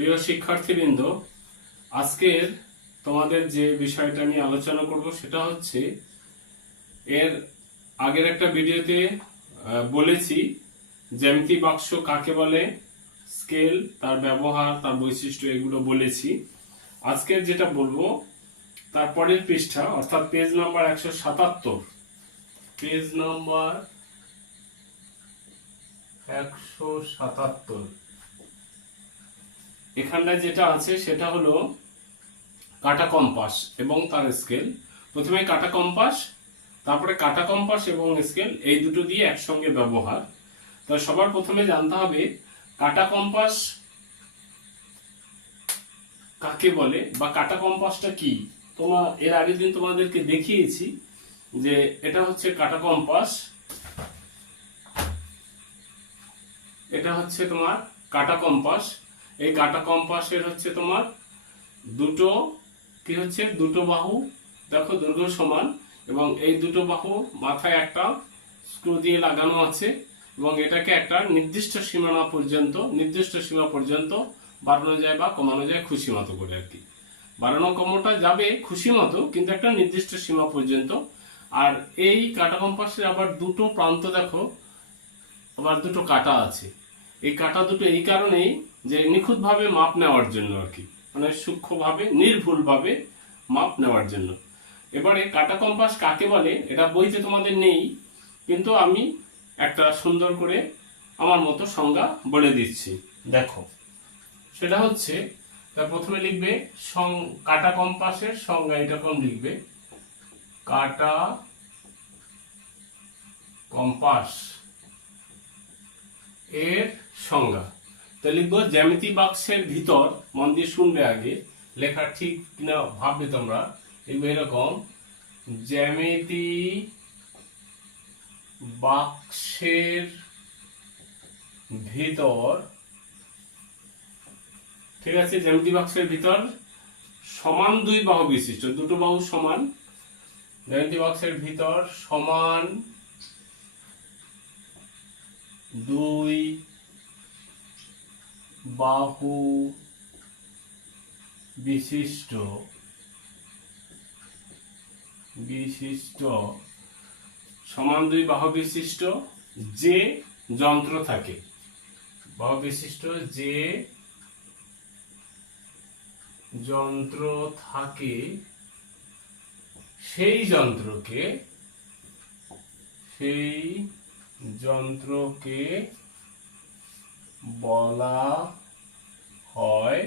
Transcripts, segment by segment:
প্রিয় শিক্ষার্থীবৃন্দ, আজকের তোমাদের যে বিষয়টা নিয়ে আলোচনা করব সেটা হচ্ছে, এর আগের একটা ভিডিওতে বলেছি জ্যামিতি বাক্স কাকে বলে, স্কেল, তার ব্যবহার, তার বৈশিষ্ট্য, এগুলো বলেছি। আজকের যেটা বলব তারপরের পৃষ্ঠা, অর্থাৎ পেজ নাম্বার একশো সাতাত্তর। পেজ নাম্বার একশো সাতাত্তর। এখানটায় যেটা আছে, সেটা হলো কাটা কম্পাস এবং তার স্কেল প্রথমে কাটা কম্পাস, তারপরে কাটা কম্পাস এবং স্কেল এই দুটো দিয়ে একসঙ্গে ব্যবহার। তো সবার প্রথমে জানতে হবে, কাটা কম্পাস কাকে বলে বা কাটা কম্পাসটা কি? তোমার এর আগের দিন তোমাদেরকে দেখিয়েছি যে এটা হচ্ছে কাটা কম্পাস। এটা হচ্ছে তোমার কাটা কম্পাস। এই কাটা কম্পাসের হচ্ছে তোমার দুটো, কি হচ্ছে? দুটো বাহু। দেখো, দৈর্ঘ্য সমান এবং এই দুটো বাহু মাথায় একটা স্ক্রু দিয়ে লাগানো আছে এবং এটাকে একটা নির্দিষ্ট সীমানা পর্যন্ত, নির্দিষ্ট সীমা পর্যন্ত বাড়ানো যায় বা কমানো যায় খুশি মতো করে আর কি। বাড়ানো কমানোটা যাবে খুশি মতো, কিন্তু একটা নির্দিষ্ট সীমা পর্যন্ত। আর এই কাটা কম্পাসের আবার দুটো প্রান্ত দেখো, আবার দুটো কাটা আছে। এই কাটা দুটো এই কারণেই যে নিখুঁতভাবে মাপ নেওয়ার জন্য আর কি। মানে সূক্ষ্মভাবে, নির্ভুলভাবে মাপ নেওয়ার জন্য। এবারে কাটা কম্পাস কাকে বলে, এটা বইতে তোমাদের নেই, কিন্তু আমি একটা সুন্দর করে আমার মতো সংজ্ঞা বলে দিচ্ছি। দেখো, সেটা হচ্ছে প্রথমে লিখবে সং, কাটা কম্পাসের সংজ্ঞা, এটা কম লিখবে? কাটা কম্পাস এর সংজ্ঞা। তো লিখব, জ্যামিতি বাক্সের ভিতর, মন দিয়ে শুনবে আগে লেখা ঠিক কিনা ভাববে তোমরা। লিখবে এরকম, জ্যামিতি বাক্সের ভিতর, ঠিক আছে, জ্যামিতি বাক্সের ভিতর, সমান দুই বাহু বিশিষ্ট, দুটো বাহু সমান। জ্যামিতি বাক্সের ভিতর সমান দুই বাহু বিশিষ্ট বিশিষ্ট, সমান দুই বাহু বিশিষ্ট, যে যন্ত্র থাকে। বাহু বিশিষ্ট, যে যন্ত্র থাকে, সেই যন্ত্রকে সেই যন্ত্রকে বলা হয়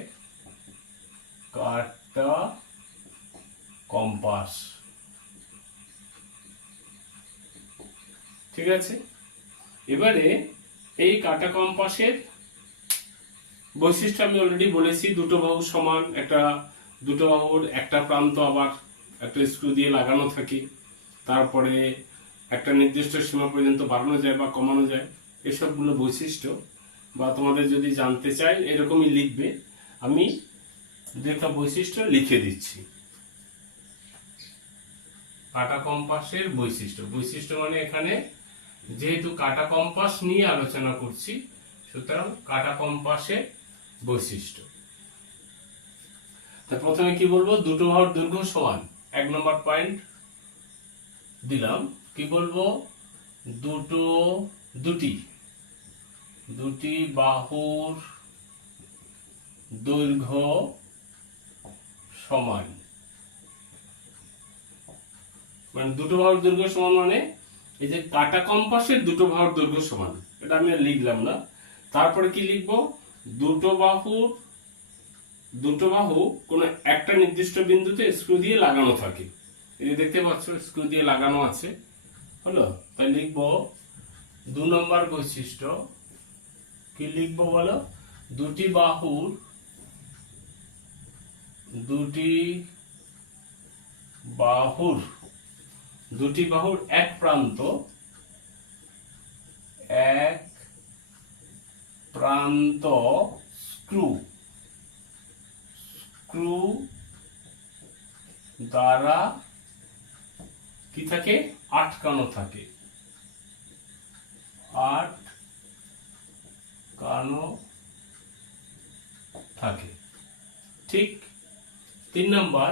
কাটা কম্পাস। ঠিক আছে? এবারে এই কাটা কম্পাসের বৈশিষ্ট্য আমি অলরেডি বলেছি, দুটো বাহু সমান, একটা, দুটো বাহুর একটা প্রান্ত আবার একটা স্ক্রু দিয়ে লাগানো থাকে। তারপরে একটা নির্দিষ্ট সীমা পর্যন্ত বাড়ানো যায় বা কমানো যায়, এসবগুলো বৈশিষ্ট্য। বা তোমাদের যদি জানতে চাই, এরকমই লিখবে। আমি দু একটা বৈশিষ্ট্য লিখে দিচ্ছি। কাটা কম্পাসের বৈশিষ্ট্য। বৈশিষ্ট্য মানে এখানে যেহেতু কাটা কম্পাস নিয়ে আলোচনা করছি, সুতরাং কাটা কম্পাসের বৈশিষ্ট্য। তা প্রথমে কি বলব? দুটো বাহুর দৈর্ঘ্য সমান। এক নম্বর পয়েন্ট দিলাম। কি বলব? দুটো, দুটি। দুটি বাহুর দৈর্ঘ্য সমান। মানে দুটো বাহুর দৈর্ঘ্য সমান মানে এই যে কাটা কম্পাসের দুটো বাহুর দৈর্ঘ্য সমান। এটা আমি লিখলাম না। তারপরে কি লিখব? দুটো বাহুর, দুটো বাহু কোনো একটা নির্দিষ্ট বিন্দুতে স্ক্রু দিয়ে লাগানো থাকে। এই যে দেখতে পাচ্ছ, স্ক্রু দিয়ে লাগানো আছে। হলো? তাই লিখব, দু নম্বর বৈশিষ্ট্য কি লিখব বলো? দুটি বাহুর দুটি বাহুর দুটি বাহুর এক প্রান্ত এক প্রান্ত স্ক্রু স্ক্রু দ্বারা কি থাকে? আটকানো থাকে আটকানো থাকে। ঠিক তিন নাম্বার।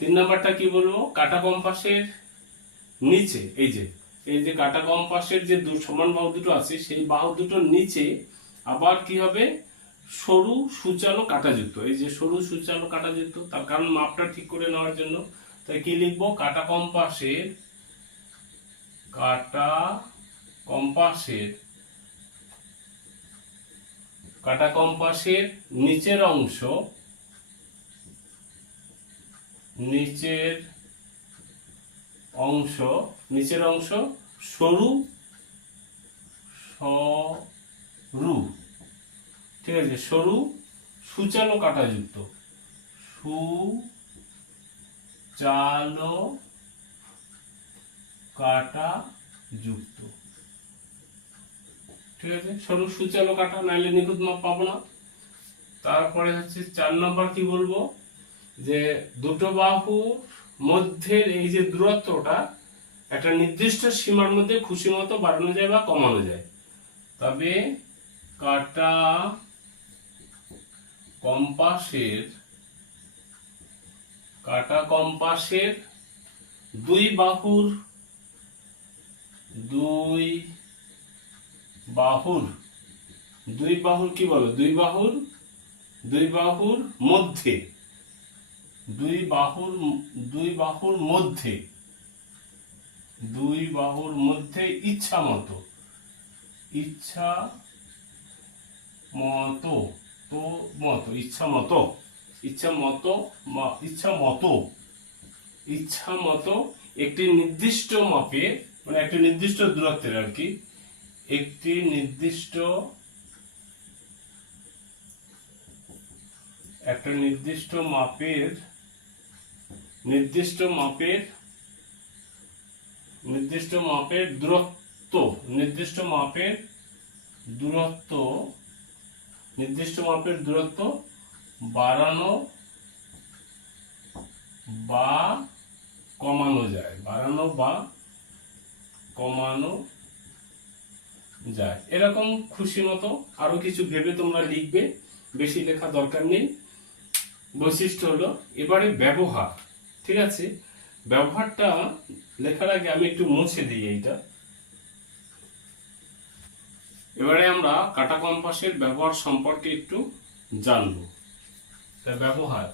তিন নাম্বারটা কি বলব? কাটা কম্পাসের নিচে, এই যে এই যে কাটা কম্পাসের যে দু, সমান বাহু দুটো আছে, সেই বাহু দুটোর নিচে আবার কি হবে? সরু সুচালো কাটাযুক্ত। এই যে সরু সুচালো কাটাযুক্ত, তার কারণ মাপটা ঠিক করে নেওয়ার জন্য। তাই কি লিখব? কাটা কম্পাসের কাটা কম্পাসের কাটা কম্পাসের নিচের অংশ নিচের অংশ নিচের অংশ সরু সরু, ঠিক আছে, সরু সুচালো কাটাযুক্ত, সুচালো কাটা যুক্ত ঠিক আছে? সরু সুচালো কাটা, নাইলে নিখুঁত মাপ পাবো না। তারপরে হচ্ছে চার নম্বর কি বলব? যে দুটো এই যে দূরত্বটা, একটা নির্দিষ্ট সীমার মধ্যে খুশি মতো বাড়ানো যায় বা কমানো যায়। তবে কাটা কম্পাসের কাটা কম্পাসের দুই বাহুর দুই বাহুর। দুই বাহুর কি বলো? দুই বাহুর দুই বাহুর মধ্যে। দুই বাহুর দুই বাহুর মধ্যে। দুই বাহুর মধ্যে ইচ্ছা মতো। ইচ্ছা মতো, তো মতো, ইচ্ছা মতো। ইচ্ছা মতো ইচ্ছা মতো। ইচ্ছা মতো একটি নির্দিষ্ট মাপে মানে একটি নির্দিষ্ট দূরত্বের আর কি একটি নির্দিষ্ট একটা নির্দিষ্ট মাপের নির্দিষ্ট মাপের নির্দিষ্ট মাপের দূরত্ব, নির্দিষ্ট মাপের দূরত্ব, নির্দিষ্ট মাপের দূরত্ব বাড়ানো বা কমানো যায়। বাড়ানো বা কমানো যায়। এরকম খুশি মতো আরও কিছু ভেবে তোমরা লিখবে, বেশি লেখা দরকার নেই। বৈশিষ্ট্য হলো, এবারে ব্যবহার, ঠিক আছে? ব্যবহারটা লেখার আগে আমি একটু মুছে দিই এইটা। এবারে আমরা কাটা কম্পাসের ব্যবহার সম্পর্কে একটু জানব। ব্যবহার।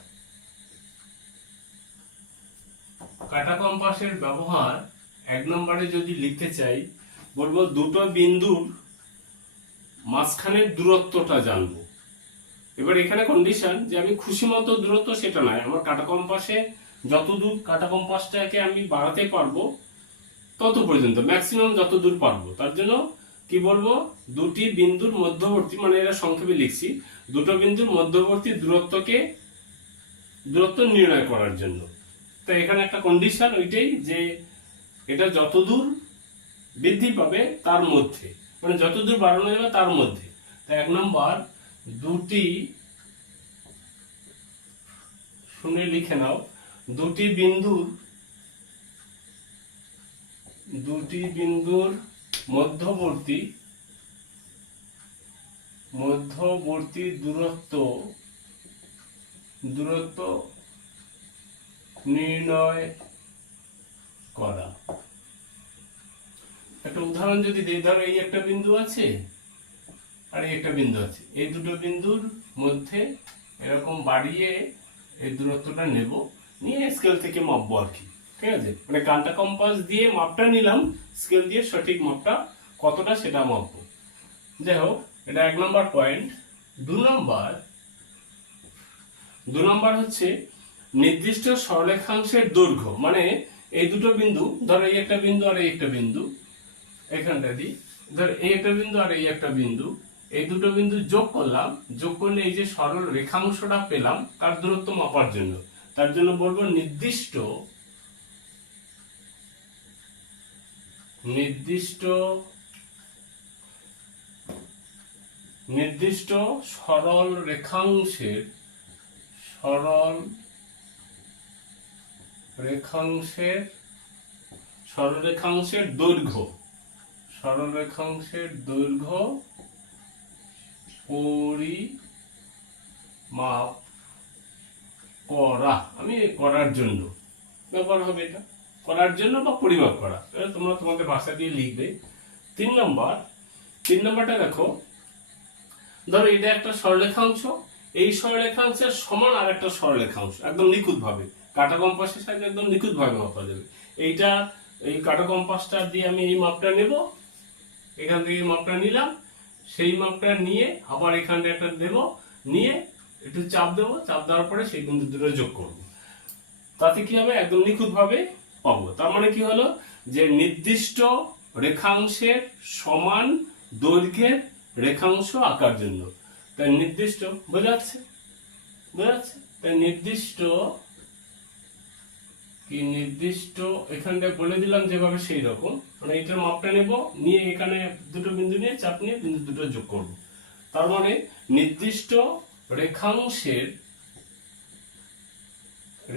কাটা কম্পাসের ব্যবহার এক নম্বরে যদি লিখতে চাই বলব, দুটো বিন্দুর মাঝখানের দূরত্বটা জানব। এবার এখানে কন্ডিশন যে আমি খুশি মতো দূরত্ব সেটা নয়। আমার কাটা কম্পাসে যত দূর কাটা কম্পাসটাকে আমি বাড়াতে পারব, তত পর্যন্ত ম্যাক্সিমাম যত দূর পারব। তার জন্য কি বলব, দুটি বিন্দুর মধ্যবর্তী মানে এরা সংক্ষেপে লিখছি, দুটো বিন্দুর মধ্যবর্তী দূরত্বকে দূরত্ব নির্ণয় করার জন্য। তো এখানে একটা কন্ডিশন ওইটাই যে এটা যত দূর বৃদ্ধি পাবে তার মধ্যে। মানে যত দূর বাড়ানো যাবে তার মধ্যে। তো এক নম্বর, দুটি শুনে লিখে নাও। দুটি বিন্দুর দুটি বিন্দুর মধ্যবর্তী মধ্যবর্তী দূরত্ব দূরত্ব নির্ণয় করা। একটা উদাহরণ যদি দিই, ধরো এই একটা বিন্দু আছে আর এই একটা বিন্দু আছে। এই দুটো বিন্দুর মধ্যে এরকম বাড়িয়ে এই দূরত্বটা নেব, নিয়ে স্কেল থেকে মাপবো আর কি ঠিক আছে? মানে কান্টা কম্পাস দিয়ে মাপটা নিলাম স্কেল দিয়ে সঠিক মাপটা কতটা সেটা মাপবো। যাই হোক, এটা এক নম্বর পয়েন্ট দু নম্বর দু নম্বর হচ্ছে নির্দিষ্ট সরলেখাংশের দৈর্ঘ্য মানে এই দুটো বিন্দু, ধরো এই একটা বিন্দু আর এই একটা বিন্দু এখানটা দিই ধর, এই একটা বিন্দু আর এই একটা বিন্দু। এই দুটো বিন্দু যোগ করলাম। যোগ করলে এই যে সরল রেখাংশটা পেলাম, তার দূরত্ব মাপার জন্য। তার জন্য বলব নির্দিষ্ট নির্দিষ্ট নির্দিষ্ট সরল রেখাংশের সরল রেখাংশের সরলরেখাংশের দৈর্ঘ্য। সরলরেখাংশের দৈর্ঘ্য পরিমাপ করা। আমি করার জন্য। ব্যবহার হবে এটা। করার জন্য বা পরিমাপ করা। তোমরা তোমাদের ভাষা দিয়ে লিখবে। তিন নম্বর, তিন নম্বরটা দেখো। ধরো এটা একটা সরলেখাংশ এই সরলেখাংশের সমান আর একটা সরলেখাংশ একদম নিখুঁত ভাবে কাটা কম্পাসের সাথে একদম নিখুঁত ভাবে মাপা যাবে। এইটা, এই কাটা কম্পাসটা দিয়ে আমি এই মাপটা নেব। এখান থেকে মাপটা নিলাম, সেই মাপটা নিয়ে আবার এখানটা একটা দেব, নিয়ে একটু চাপ দেবো, চাপ দেওয়ার পরে সেই বিন্দু দুটো যোগ করব। তাতে কি হবে? একদম নিখুঁত ভাবে পাবো। তার মানে কি হলো? যে নির্দিষ্ট রেখাংশের সমান দৈর্ঘ্যের রেখাংশ আঁকার জন্য। তাই নির্দিষ্ট, বোঝা যাচ্ছে? বোঝা যাচ্ছে? তাই নির্দিষ্ট কি নির্দিষ্ট বলে দিলাম যেভাবে সেই রকম। মানে এটার মাপটা নেব, নিয়ে এখানে দুটো বিন্দু নিয়ে, চাপ নিয়ে বিন্দু দুটো যোগ করব। তার মানে নির্দিষ্ট রেখাংশের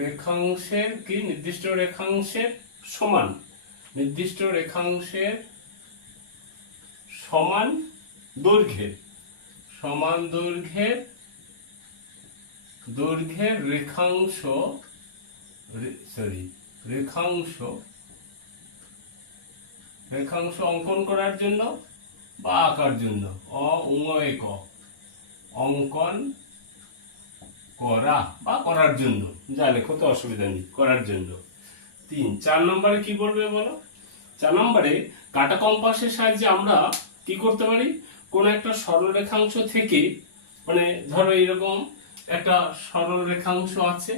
রেখাংশের কি? নির্দিষ্ট রেখাংশের সমান। নির্দিষ্ট রেখাংশের সমান দৈর্ঘ্যের সমান দৈর্ঘ্যের দৈর্ঘ্যের রেখাংশ সরি রেখাংশ রেখাংশ অঙ্কন করার জন্য বা আঁকার জন্য? অ, উময় ক। অঙ্কন করা বা করার জন্য। যা লেখো তো অসুবিধা নেই, করার জন্য। তিন, চার নম্বরে কি বলবে বলো? চার নম্বরে কাটা কম্পাসের সাহায্যে আমরা কি করতে পারি? কোন একটা সরল রেখাংশ থেকে মানে ধরো এরকম একটা সরল রেখাংশ আছে,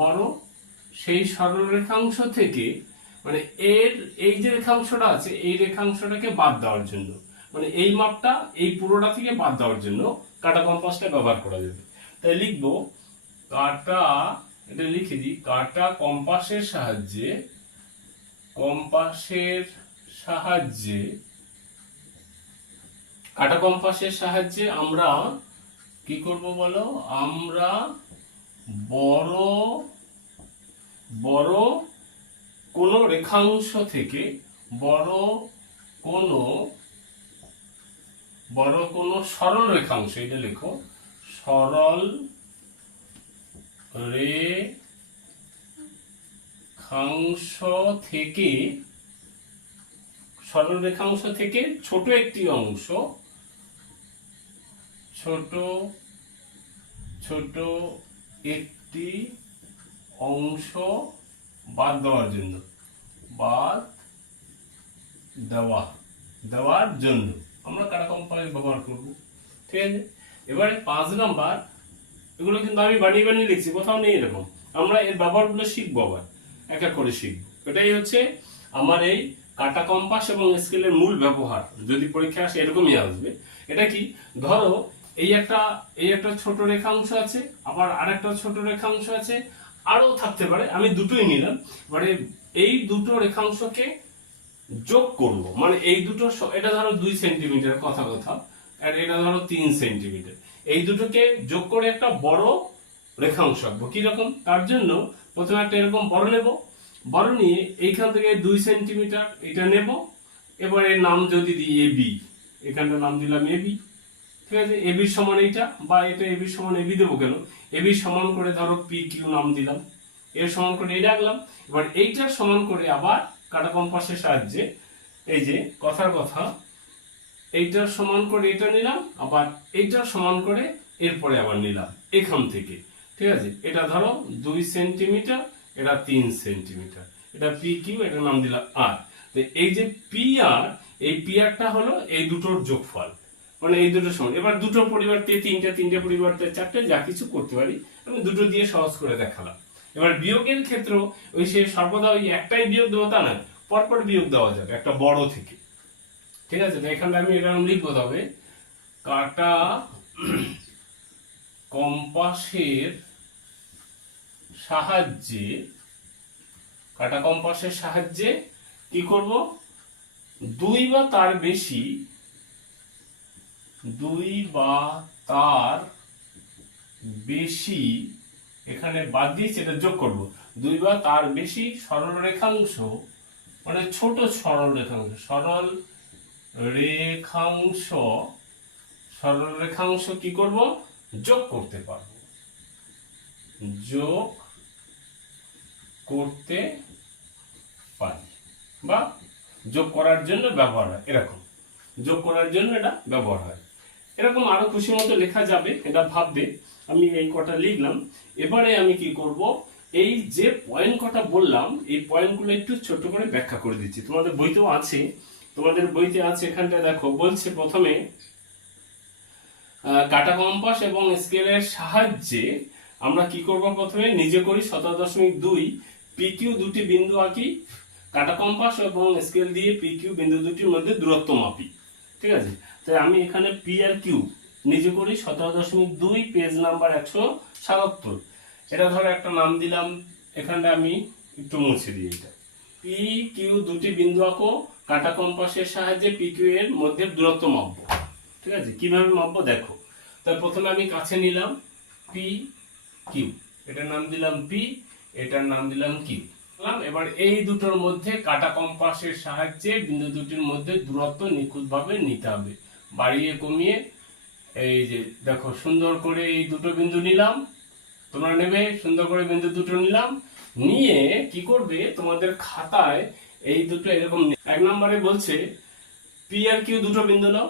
বড় সেই সরল রেখাংশ থেকে মানে এর, এই যে রেখাংশটা আছে, এই রেখাংশটাকে বাদ দেওয়ার জন্য মানে এই মাপটা এই পুরোটা থেকে বাদ দেওয়ার জন্য কাটা কম্পাসটা ব্যবহার করা যাবে। তাই লিখব, কাটা, এটা লিখে দিই, কাটা কম্পাসের সাহায্যে কম্পাসের সাহায্যে, কাটা কম্পাসের সাহায্যে আমরা কি করব বলো? আমরা বড় বড় কোন রেখাংশ থেকে বড় কোন বড় কোন সরল রেখাংশ এটা লেখো, সরল রেখাংশ থেকে, সরল রেখাংশ থেকে ছোট একটি অংশ, ছোট ছোট একটি অংশ বাদ দেওয়ার জন্য। বাদ দেওয়া, দেওয়ার জন্য। আমরা কাটা কোম্পানি ব্যবহার করব? ঠিক আছে? এবারে পাঁচ নাম্বার, এগুলো কিন্তু আমি বানিয়ে বানিয়ে লিখছি, কোথাও নেই এরকম। আমরা এর ব্যবহারগুলো শিখব আবার, এক এক করে শিখব। এটাই হচ্ছে আমার এই কাটা কম্পাস এবং স্কেলের মূল ব্যবহার। যদি পরীক্ষা আসে এরকমই আসবে। এটা কি? ধরো, এই একটা এই একটা ছোট রেখাংশ আছে, আবার আরেকটা ছোট রেখাংশ আছে আরও থাকতে পারে, আমি দুটোই নিলাম। মানে এই দুটো রেখাংশকে যোগ করব। মানে এই দুটো এটা ধরো দুই সেন্টিমিটার কথা কথা, আর এটা ধরো তিন সেন্টিমিটার। এই দুটোকে যোগ করে একটা বড় রেখাংশ আঁকবো। কীরকম? তার জন্য প্রথমে একটা এরকম বড় নেব। বড় নিয়ে এইখান থেকে দুই সেন্টিমিটার এটা নেব। এবার এর নাম যদি দিই এ বি এখানটার নাম দিলাম এ বি। ঠিক আছে? এবি সমান এইটা বা এটা এবি সমান এবি দেবো কেন? এবি সমান করে ধরো পি কিউ নাম দিলাম। এর সমান করে এই রাখলাম এবার এইটার সমান করে আবার কাটা কম্পাসের সাহায্যে এই যে কথার কথা এইটার সমান করে এটা নিলাম, আবার এইটার সমান করে এরপরে আবার নিলাম এখান থেকে। ঠিক আছে? এটা ধরো দুই সেন্টিমিটার, এটা তিন সেন্টিমিটার। এটা পি কিউ এটা নাম দিলাম আর এই যে পি আর এই পি আরটা হলো এই দুটোর যোগফল। মানে এই দুটো সমান। এবার দুটো পরিবর্তে তিনটে তিনটে পরিবর্তে চারটে, যা কিছু করতে পারি। আমি দুটো দিয়ে সহজ করে দেখালাম। এবার বিয়োগের ক্ষেত্র ওই সে সর্বদা ওই একটাই বিয়োগ দেবো তা না পরপর বিয়োগ দেওয়া যাবে একটা বড় থেকে। ঠিক আছে? তো এখানটা আমি এরকম লিখব তবে। কাটা কম্পাসের সাহায্যে, কাটা কম্পাসের সাহায্যে কি করব? দুই বা তার বেশি দুই বা তার বেশি এখানে বাদ দিয়েছি, এটা যোগ করব। দুই বা তার বেশি সরল রেখাংশ মানে ছোট সরল রেখাংশ সরল রেখাংশ, সরলরেখাংশ কি করব? যোগ করতে পারব। যোগ করতে পারি, বা যোগ করার জন্য ব্যবহার হয়, এরকম। যোগ করার জন্য এটা ব্যবহার হয়। এরকম আরও খুশি মতো লেখা যাবে, এটা ভাববে। আমি এই কটা লিখলাম। এবারে আমি কি করব? এই যে পয়েন্ট কটা বললাম, এই পয়েন্টগুলো একটু ছোট করে ব্যাখ্যা করে দিচ্ছি। তোমাদের বইতেও আছে, তোমাদের বইতে আছে এখানটা দেখো। বলছে প্রথমে কাটা কম্পাস এবং স্কেলের সাহায্যে আমরা কি করব প্রথমে? নিজে করি সতেরো দশমিক দুই। পিকিউ দুটি বিন্দু আঁকি। কাটা কম্পাস এবং স্কেল দিয়ে পিকিউ বিন্দু দুটির মধ্যে দূরত্ব মাপি। ঠিক আছে? তাই আমি এখানে পি আর কিউ নিজে করি, সতেরো দশমিক দুই পেজ নাম্বার একশো সাতাত্তর। এটা ধরো একটা নাম দিলাম এখানটা আমি একটু মুছে দিই এটা। পি কিউ দুটি বিন্দু আঁকো, কাটা কম্পাসের সাহায্যে পি কিউ এর মধ্যে দূরত্ব মাপবো। ঠিক আছে? কীভাবে মাপবো? দেখো। তার প্রথমে আমি কাছে নিলাম পি কিউ এটার নাম দিলাম পি এটার নাম দিলাম কিউ এবার এই দুটোর মধ্যে কাটা কম্পাসের সাহায্যে বিন্দু দুটির মধ্যে দূরত্ব নিখুঁতভাবে নিতে হবে। বাড়িয়ে কমিয়ে এই যে দেখো, সুন্দর করে এই দুটো বিন্দু নিলাম। তোমরা নেবে, সুন্দর করে বিন্দু দুটো নিলাম। নিয়ে কি করবে? তোমাদের খাতায় এই দুটো এরকম এক নম্বরে বলছে পি আর কিউ দুটো বিন্দু নাও।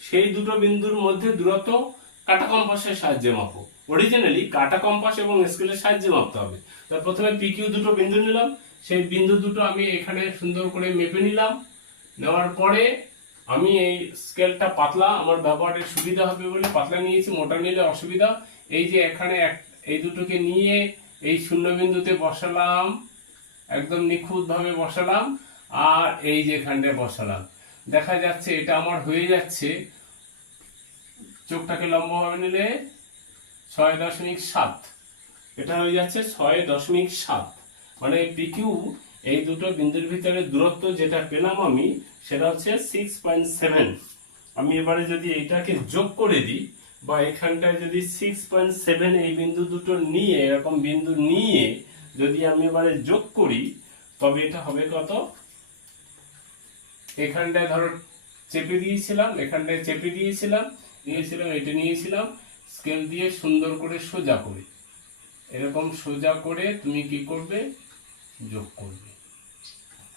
সেই দুটো বিন্দুর মধ্যে দূরত্ব কাটা কম্পাসের সাহায্যে মাপো। অরিজিনালি কাটা কম্পাস এবং স্কেলের সাহায্যে মাপতে হবে। তার প্রথমে পি কিউ দুটো বিন্দু নিলাম। সেই বিন্দু দুটো আমি এখানে সুন্দর করে মেপে নিলাম। নেওয়ার পরে আমি এই স্কেলটা পাতলা, আমার ব্যবহারের সুবিধা হবে বলে পাতলা নিয়েছি, মোটা নিলে অসুবিধা। এই যে এখানে এই দুটোকে নিয়ে এই শূন্য বিন্দুতে বসালাম, একদম নিখুঁত ভাবে বসালাম, আর এই যে এখানটায় বসালাম। দেখা যাচ্ছে এটা আমার হয়ে যাচ্ছে। চোখটাকে লম্বভাবে নিলে ছয় দশমিক সাত। এটা হয়ে যাচ্ছে ছয় দশমিক সাত। মানে পিকিউ এই দুটো বিন্দুর ভিতরে দূরত্ব যেটা পেলাম আমি, সেটা হচ্ছে সিক্স পয়েন্ট সেভেন আমি এবারে যদি এইটাকে যোগ করে দিই, বা এখানটায় যদি সিক্স পয়েন্ট সেভেন এই বিন্দু দুটো নিয়ে, এরকম বিন্দু নিয়ে যদি আমি এবারে যোগ করি, তবে এটা হবে কত? এখানটায় ধরো চেপে দিয়েছিলাম, এখানটায় চেপে দিয়েছিলাম নিয়েছিলাম, এটা নিয়েছিলাম স্কেল দিয়ে সুন্দর করে সোজা করে। এরকম সোজা করে তুমি কি করবে? যোগ করবে।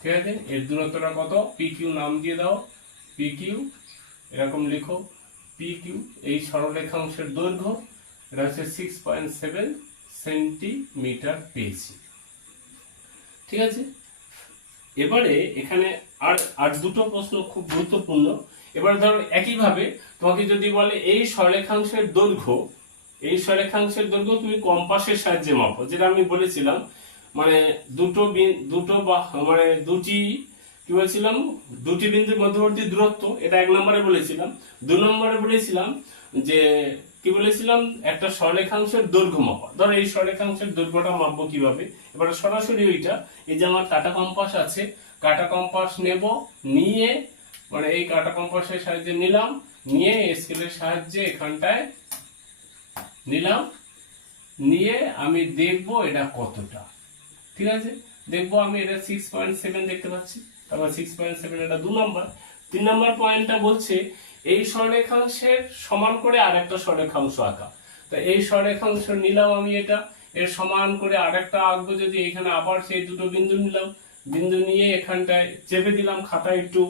ঠিক আছে? এর দূরত্বটা কত? পি নাম দিয়ে দাও। পি এরকম লিখো। পি কিউ এই সরলরেখাংশের দৈর্ঘ্য, এটা হচ্ছে সিক্স পয়েন্ট সেভেন সেন্টিমিটার পেয়েছি। ঠিক আছে? এবারে এখানে আর আর দুটো প্রশ্ন খুব গুরুত্বপূর্ণ। এবার ধরো একইভাবে তোমাকে যদি বলে এই সরলেখাংশের দৈর্ঘ্য, এই সরলেখাংশের দৈর্ঘ্য তুমি কম্পাসের সাহায্যে মাপো, যেটা আমি বলেছিলাম। মানে দুটো দুটো বা মানে দুটি, কি বলছিলাম? দুটি বিন্দুর মধ্যবর্তী দূরত্ব, এটা এক নম্বরে বলেছিলাম। দু নম্বরে বলেছিলাম যে, কি বলেছিলাম? একটা সরলেখাংশের দৈর্ঘ্য মাপা। ধরো এই সরলেখাংশের দৈর্ঘ্যটা মাপবো কীভাবে? এবার সরাসরি ওইটা, এই যে আমার কাটা কম্পাস আছে, কাটা কম্পাস নেব, নিয়ে মানে এই কাটা কম্পাসের সাহায্যে নিলাম, নিয়ে স্কেলের সাহায্যে এখানটায় নিলাম, নিয়ে আমি দেখব এটা কতটা। ঠিক আছে? দেখব আমি এটা সিক্স পয়েন্ট সেভেন দেখতে পাচ্ছি। তারপর সিক্স পয়েন্ট সেভেন এটা দু নম্বর তিন নম্বর পয়েন্টটা বলছে, এই সরেখাংশের সমান করে আর একটা সরেখাংশ আঁকা। তা এই সরেখাংশ নিলাম আমি এটা, এর সমান করে আর একটা আঁকবো যদি এখানে আবার সেই দুটো বিন্দু নিলাম। বিন্দু নিয়ে এখানটায় চেপে দিলাম খাতায় একটু।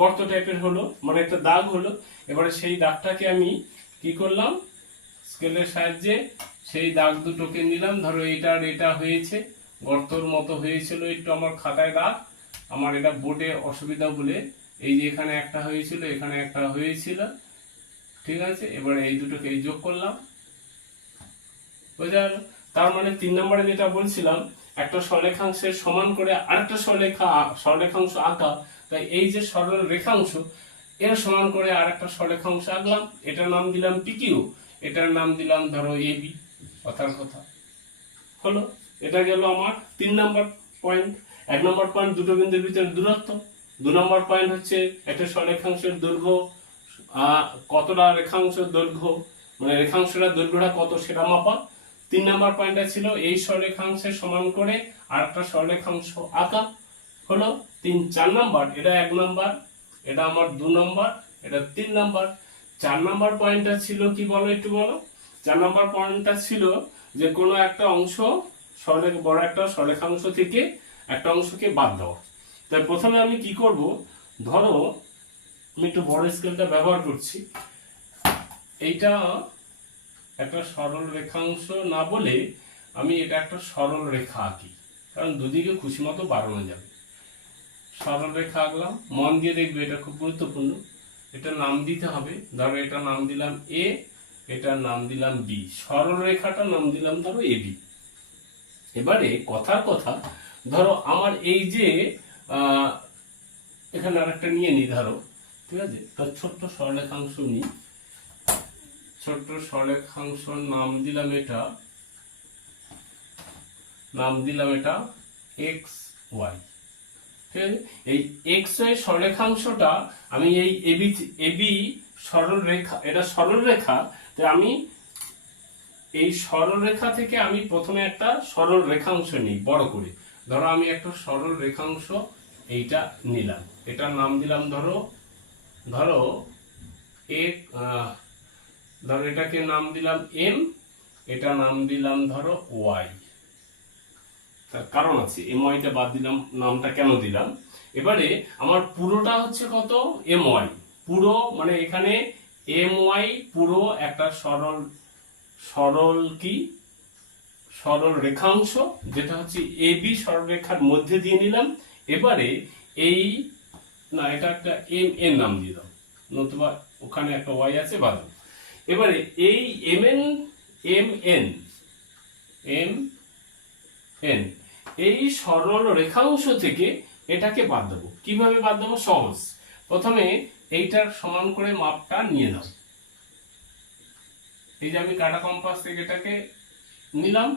গর্ত টাইপের হলো মানে একটা দাগ হলো। এবারে সেই দাগটাকে আমি কি করলাম? স্কেলের সাহায্যে সেই দাগ দুটোকে নিলাম। ধরো এটা আর এটা হয়েছে, গর্তর মতো হয়েছিল একটু আমার খাতায় দাগ। আমার এটা বোর্ডে অসুবিধা বলে এই যে এখানে একটা হয়েছিল, এখানে একটা হয়েছিল। ঠিক আছে? এবারে এই দুটোকে এই যোগ করলাম। বোঝা তার মানে তিন নম্বরে যেটা বলছিলাম, একটা সরলেখাংশের সমান করে আরেকটা সরলেখা সরলেখাংশ আঁকা তাই এই যে সরল রেখাংশ, এর সমান করে আরেকটা সরলেখাংশ আঁকলাম। এটার নাম দিলাম পিকিউ এটার নাম দিলাম ধরো এবি কথার কথা। হলো, এটা গেল আমার তিন নম্বর পয়েন্ট এক নম্বর পয়েন্ট দুটো বিন্দুর ভিতরে দূরত্ব, দু নম্বর পয়েন্ট হচ্ছে একটা সরেখাংশের দৈর্ঘ্য কতটা রেখাংশের দৈর্ঘ্য মানে রেখাংশটা দৈর্ঘ্যটা কত সেটা মাপা। তিন নম্বর পয়েন্টটা ছিল এই সরেখাংশের সমান করে আর একটা সরেখাংশ আঁকা। হলো তিন, চার নাম্বার। এটা এক নাম্বার, এটা আমার দু নম্বর, এটা তিন নাম্বার। চার নাম্বার পয়েন্টটা ছিল কি বলো একটু বলো? চার নাম্বার পয়েন্টটা ছিল যে কোনো একটা অংশ সরলেখ বড় একটা সরেখাংশ থেকে একটা অংশকে বাদ দেওয়া। তাই প্রথমে আমি কি করব? ধরো, আমি একটু বড় স্কেলটা ব্যবহার করছি। এইটা একটা সরল রেখাংশ না বলে আমি এটা একটা সরল রেখা আঁকি। কারণ দুদিকে খুশি মতো বাড়ানো যাবে। সরল রেখা আঁকলাম মন দিয়ে দেখবে এটা খুব গুরুত্বপূর্ণ। এটা নাম দিতে হবে। ধরো এটা নাম দিলাম এ এটার নাম দিলাম বি সরল রেখাটা নাম দিলাম ধরো এ বি এবারে কথার কথা, ধরো আমার এই যে এখানে আরেকটা নিয়ে নি ধরো, ঠিক আছে? তার ছোট্ট সরলেখাংশ নিই ছোট্ট সরলেখাংশর নাম দিলাম এটা। নাম দিলাম এটা এক্স ওয়াই ঠিক আছে এই এক্স ওয়াই সরলেখাংশটা আমি এই এবি এবি সরল রেখা এটা সরল রেখা তো আমি এই সরল রেখা থেকে আমি প্রথমে একটা সরল রেখাংশ নিই, বড় করে। ধরো আমি একটা সরল রেখাংশ এইটা নিলাম। এটার নাম দিলাম ধরো ধরো এক ধরো এটাকে নাম দিলাম এম এটা নাম দিলাম ধরো ওয়াই তার কারণ আছে। এম ওয়াইটা বাদ দিলাম, নামটা কেন দিলাম? এবারে আমার পুরোটা হচ্ছে কত? এম ওয়াই পুরো মানে এখানে এম ওয়াই পুরো একটা সরল সরল কি? সরল রেখাংশ, যেটা হচ্ছে এ বি সরলরেখার মধ্যে দিয়ে নিলাম। এবারে এই, না, এটা একটা এম এন নাম দিলাম নতুবা ওখানে একটা ওয়াই আছে, বাদ এবারে এই M N M N M N এই সরল রেখা অংশ থেকে এটাকে বাদ দেবো। কীভাবে বাদ দেবো? সহজ। প্রথমে এইটার সমান করে মাপটা নিয়ে নাও। এই যে আমি কাটা কম্পাস থেকে এটাকে নিলাম,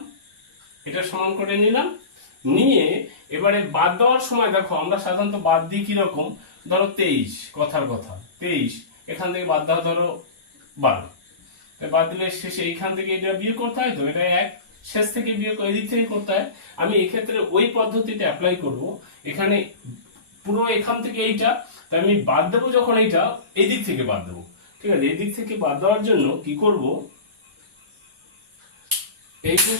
এটা সমান করে নিলাম, নিয়ে এবারে বাদ দেওয়ার সময় দেখো, আমরা সাধারণত বাদ দিই কীরকম? ধরো তেইশ, কথার কথা। তেইশ, এখান থেকে বাদ দেওয়া ধরো বারো। বাদ দিলে শেষে এইখান থেকে এটা বিয়ে করতে হয় তো? এটা এক শেষ থেকে বিয়ে করে, এদিক থেকে করতে হয়। আমি এক্ষেত্রে ওই পদ্ধতিটা অ্যাপ্লাই করব। এখানে পুরো এখান থেকে এইটা, তাই আমি বাদ দেবো যখন এইটা এই দিক থেকে বাদ দেবো। ঠিক আছে এই দিক থেকে বাদ দেওয়ার জন্য কি করব? এই যে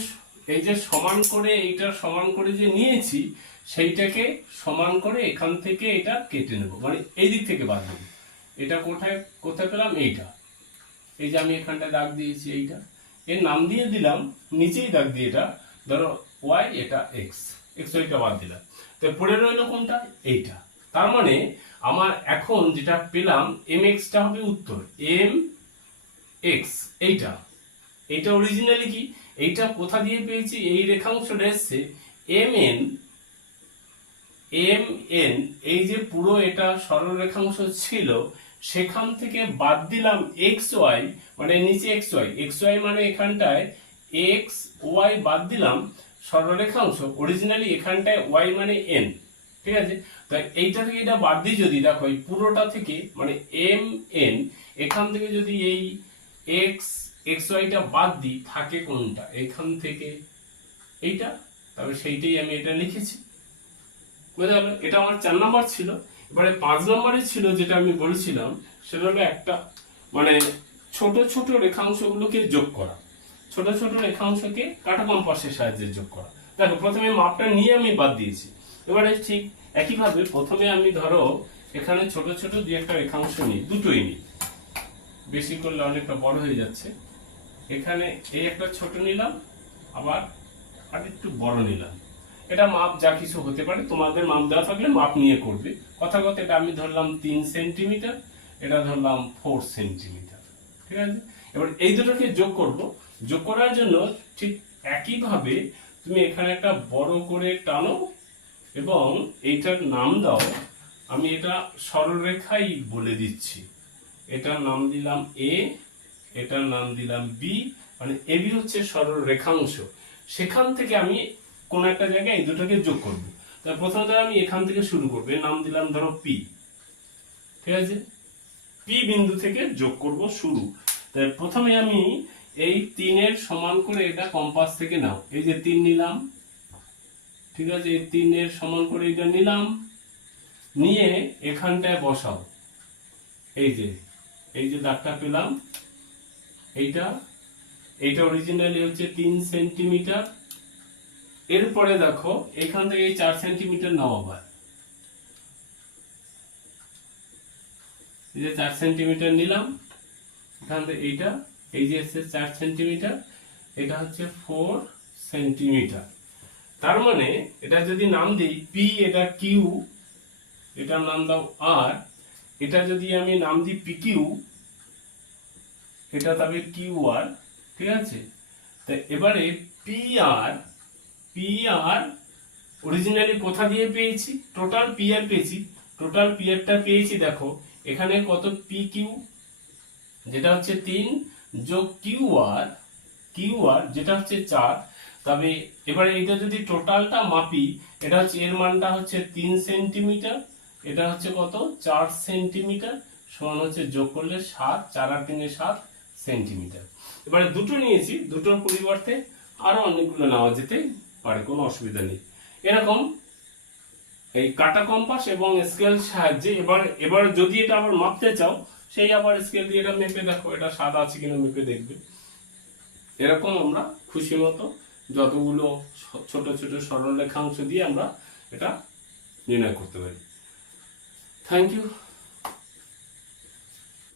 এই যে সমান করে এইটার সমান করে যে নিয়েছি, সেইটাকে সমান করে এখান থেকে এটা কেটে নেব। মানে এই দিক থেকে বাদ দেবো। এটা কোথায় কোথায় পেলাম? এইটা। এই যে আমি এখানটায় দাগ দিয়েছি, এইটা। এর নাম দিয়ে দিলাম, নিচেই দাগ দিয়ে এটা, ধরো ওয়াই এটা এক্স এক্স ওয়াইটা বাদ দিলাম। তো পড়ে রইল কোনটা? এইটা। তার মানে আমার এখন যেটা পেলাম এম এক্সটা হবে উত্তর। এম এক্স এইটা। এইটা অরিজিনালি কি? এইটা কোথা দিয়ে পেয়েছি? এই রেখাংশটা এসছে এম এন এম এন এই যে পুরো এটা সরল রেখাংশ ছিল সেখান থেকে বাদ দিলাম এক্স ওয়াই মানে নিচে এক্স ওয়াই এক্স ওয়াই মানে এখানটায় এক্স ওয়াই বাদ দিলাম সরলরেখাংশ। অরিজিনালি এখানটায় ওয়াই মানে এন ঠিক আছে? তো এইটা থেকে এটা বাদ দিই যদি দেখো, এই পুরোটা থেকে মানে এম এন এখান থেকে যদি এই এক্স এক্স ওয়াইটা বাদ দিই, থাকে কোনটা? এখান থেকে এইটা? তবে সেইটাই আমি এটা লিখেছি। বুঝতে পারলে? এটা আমার চার নাম্বার ছিল। এবারে পাঁচ নম্বরে ছিল যেটা আমি বলেছিলাম, সেটা হলো একটা মানে ছোট ছোট রেখাংশগুলোকে যোগ করা। ছোট ছোট রেখাংশকে কাটা কম্পাসের সাহায্যে যোগ করা। দেখো, প্রথমে মাপটা নিয়ে আমি বাদ দিয়েছি। এবারে ঠিক একইভাবে প্রথমে আমি ধরো, এখানে ছোট ছোট দুই একটা রেখাংশ নিই, দুটোই নিই। বেশি করলে অনেকটা বড় হয়ে যাচ্ছে। এখানে এই একটা ছোট নিলাম, আবার আর একটু বড় নিলাম। এটা মাপ যা কিছু হতে পারে, তোমাদের মাপ দেওয়া থাকলে মাপ নিয়ে করবে। কথা এটা আমি ধরলাম তিন সেন্টিমিটার, এটা ধরলাম ফোর সেন্টিমিটার। ঠিক আছে? এবার এই দুটোকে যোগ করব। যোগ করার জন্য ঠিক একইভাবে তুমি এখানে একটা বড় করে টানো এবং এইটার নাম দাও। আমি এটা সরলরেখাই বলে দিচ্ছি। এটার নাম দিলাম এ এটার নাম দিলাম বি মানে এবি হচ্ছে সরল রেখাংশ সেখান থেকে আমি কোন একটা জায়গায় এই দুটোকে যোগ করব। তাই প্রথমত আমি এখান থেকে শুরু করব। এর নাম দিলাম ধরো পি ঠিক আছে? পি বিন্দু থেকে যোগ করব শুরু। তাই প্রথমে আমি এই তিনের সমান করে এটা কম্পাস থেকে নাও। এই যে তিন নিলাম। ঠিক আছে? এই তিনের সমান করে এটা নিলাম। নিয়ে এখানটায় বসাও। এই যে এই যে দাগটা পেলাম। এইটা এইটা অরিজিনালি হচ্ছে তিন সেন্টিমিটার এরপরে দেখো, এখান থেকে চার সেন্টিমিটার নাও আবার। চার সেন্টিমিটার নিলাম, এখান থেকে এইটা, এই যে এসছে চার সেন্টিমিটার এটা হচ্ছে ফোর সেন্টিমিটার তার মানে এটা যদি নাম দিই পি এটা কিউ এটার নাম দাও আর এটা যদি আমি নাম দিই পি কিউ এটা তবে কিউ আর ঠিক আছে? তা এবারে P R P R originally কোথা দিয়ে পেয়েছি? টোটাল পি আর পেয়েছি। টোটাল পি আরটা পেয়েছি, দেখো, এখানে কত পি কিউ যেটা হচ্ছে তিন যোগ কিউ আর কিউ আর যেটা হচ্ছে চার। তবে এবারে এটা যদি টোটালটা মাপি, এটা হচ্ছে, এর মানটা হচ্ছে তিন সেন্টিমিটার। এটা হচ্ছে কত? চার সেন্টিমিটার। সমান হচ্ছে যোগ করলে সাত, চার আর তিনে সাত সেন্টিমিটার। এবারে দুটো নিয়েছি, দুটোর পরিবর্তে আরও অনেকগুলো নেওয়া যেতে পারে, কোনো অসুবিধা নেই। এরকম এই কাটা কম্পাস এবং স্কেল সাহায্যে এবার এবার যদি এটা আবার মাপতে চাও, সেই আবার স্কেল দিয়ে এটা মেপে দেখো, এটা সাদা আছে কিনা মেপে দেখবে। এরকম আমরা খুশি মতো যতগুলো ছোট ছোট সরল রেখাংশ দিয়ে আমরা এটা নির্ণয় করতে পারি। Thank you